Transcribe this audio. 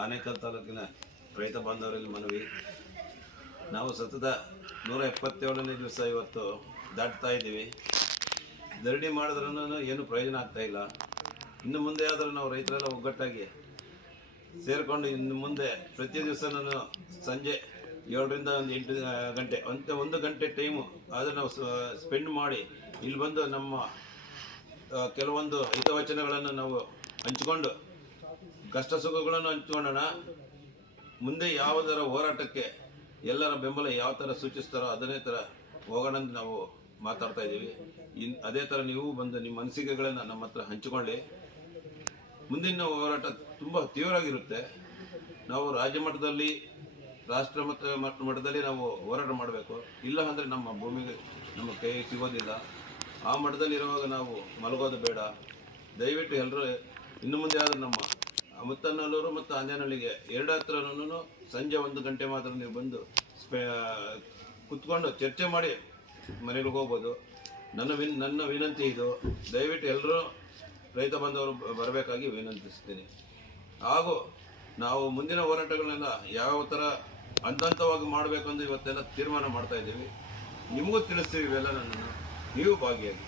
ಆನೇಕಲ್ ತಾಲೂಕಿನ ರೈತ ಬಾಂಧವರಲ್ಲಿ ಮನವಿ. ನಾವು ಸತತ 177ನೇ ದಿವಸ ಇವತ್ತು ದಾಟ್ತಾ ಇದ್ದೀವಿ. ಧರಣಿ ಮಾಡಿದ್ರೂ ಏನು ಪ್ರಯೋಜನ ಆಗ್ತಾ ಇಲ್ಲ. ಇನ್ನು ಮುಂದೆ ಆದರೂ ನಾವು ರೈತರೆಲ್ಲ ಒಗ್ಗಟ್ಟಾಗಿ ಸೇರಿಕೊಂಡು ಇನ್ನು ಮುಂದೆ ಪ್ರತಿ ದಿವಸ ನಾನು ಸಂಜೆ 7ರಿಂದ ಒಂದು 8 ಗಂಟೆ ಅಂತ 1 ಗಂಟೆ ಟೈಮು ಆದರೆ ನಾವು ಸ್ಪೆಂಡ್ ಮಾಡಿ ಇಲ್ಲಿ ಬಂದು ನಮ್ಮ ಕೆಲವೊಂದು ಹಿತವಚನಗಳನ್ನು ನಾವು ಹಂಚಿಕೊಂಡು ಕಷ್ಟ ಸುಖಗಳನ್ನು ಹಂಚಿಕೊಳ್ಳೋಣ. ಮುಂದೆ ಯಾವುದರ ಹೋರಾಟಕ್ಕೆ ಎಲ್ಲರ ಬೆಂಬಲ ಯಾವ ಥರ ಸೂಚಿಸ್ತಾರೋ ಅದನ್ನೇ ಥರ ಹೋಗೋಣ ಅಂತ ನಾವು ಮಾತಾಡ್ತಾ ಇದ್ದೀವಿ. ಅದೇ ಥರ ನೀವು ಬಂದು ನಿಮ್ಮ ಅನಿಸಿಕೆಗಳನ್ನು ನಮ್ಮ ಹತ್ರ ಹಂಚಿಕೊಳ್ಳಿ. ಮುಂದಿನ ಹೋರಾಟ ತುಂಬ ತೀವ್ರವಾಗಿರುತ್ತೆ. ನಾವು ರಾಜ್ಯ ಮಟ್ಟದಲ್ಲಿ, ರಾಷ್ಟ್ರ ಮಟ್ಟದಲ್ಲಿ ನಾವು ಹೋರಾಟ ಮಾಡಬೇಕು. ಇಲ್ಲ ಅಂದರೆ ನಮ್ಮ ಭೂಮಿಗೆ ನಮ್ಮ ಕೈ ಸಿಗೋದಿಲ್ಲ. ಆ ಮಟ್ಟದಲ್ಲಿರುವಾಗ ನಾವು ಮಲಗೋದು ಬೇಡ. ದಯವಿಟ್ಟು ಎಲ್ಲರೂ ಇನ್ನು ಮುಂದೆ ಆದರೂ ನಮ್ಮ ಮುತ್ತನಲ್ಲೂರು ಮತ್ತು ಅಂಜನಹಳ್ಳಿಗೆ 2 ಹತ್ರನೂ ಸಂಜೆ 1 ಗಂಟೆ ಮಾತ್ರ ನೀವು ಬಂದು ಕುತ್ಕೊಂಡು ಚರ್ಚೆ ಮಾಡಿ ಮನೆಗಳಿಗೆ ಹೋಗ್ಬೋದು. ನನ್ನ ವಿನಂತಿ ಇದು. ದಯವಿಟ್ಟು ಎಲ್ಲರೂ ರೈತ ಬಾಂಧವರು ಬರಬೇಕಾಗಿ ವಿನಂತಿಸ್ತೀನಿ. ಹಾಗೂ ನಾವು ಮುಂದಿನ ಹೋರಾಟಗಳನ್ನೆಲ್ಲ ಯಾವ ಥರ ಹಂತವಾಗಿ ಮಾಡಬೇಕಂದು ಇವತ್ತೆಲ್ಲ ತೀರ್ಮಾನ ಮಾಡ್ತಾ ಇದ್ದೀವಿ. ನಿಮಗೂ ತಿಳಿಸ್ತೀವಿ ಇವೆಲ್ಲ. ನೀವು ಭಾಗಿಯಾಗಿ